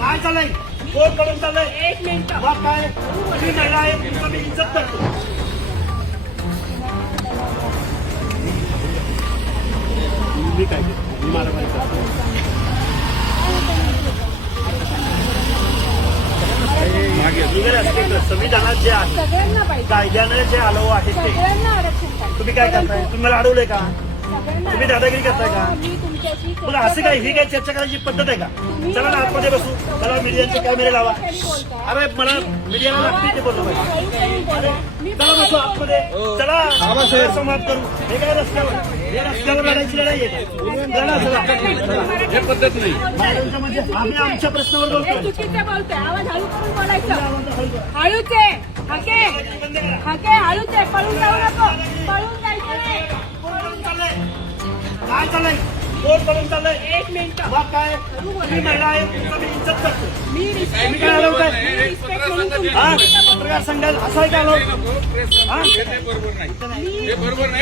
काय चाललंय? कोण कडून चाललंय? एक मिनिट. मग काय तुम्ही महिला आहे, तुमचा मी इज्जत करतो. मी काय केलं? मी मारामारी करतो. संविधानात जे आहे, सगळ्यांना पाहिजे, कायद्याने जे आलो आहे ते सगळ्यांना आरक्षण पाहिजे. तुम्ही काय करताय? तुम्ही मला अडवलंय का? सगळ्यांना तुम्ही दादागिरी करताय का? मी तुमच्याशी तुला असं काय ही काय चर्चा करायची पद्धत आहे का? चला ना आतमध्ये बसू. मला मीडियाचे कॅमेरे लावा. अरे मला मीडियाला लागते ते बोलतो पाहिजे. चला बसू आतमध्ये. चला संवाद करू. हे काय रस्त्यावर हे रस्त्यावर लढायची लढाई आहे. लढा चला. हे पद्धत नाही. म्हणजे आम्ही आमच्या प्रश्नावर हे बोलतोय. चुकीचं बोलतोय. आवाज हळू करून बोलायचं. हळूच आहे. हाके हाके हळूच आहे. पळून जाऊ नको. पळून जायचं नाही. कोण चाललंय? काय चाललंय? कोण कडून चाललंय? एक मिनिट. मग काय तुम्ही महिला आहे, तुमचा मी इज्जत करतो. मी तुम्ही काय अडवताय? रिस्पेक्ट म्हणून हा तुमच्या पत्रकार संघात असं आहे का आलो? हे बरोबर नाही. हे बरोबर नाही.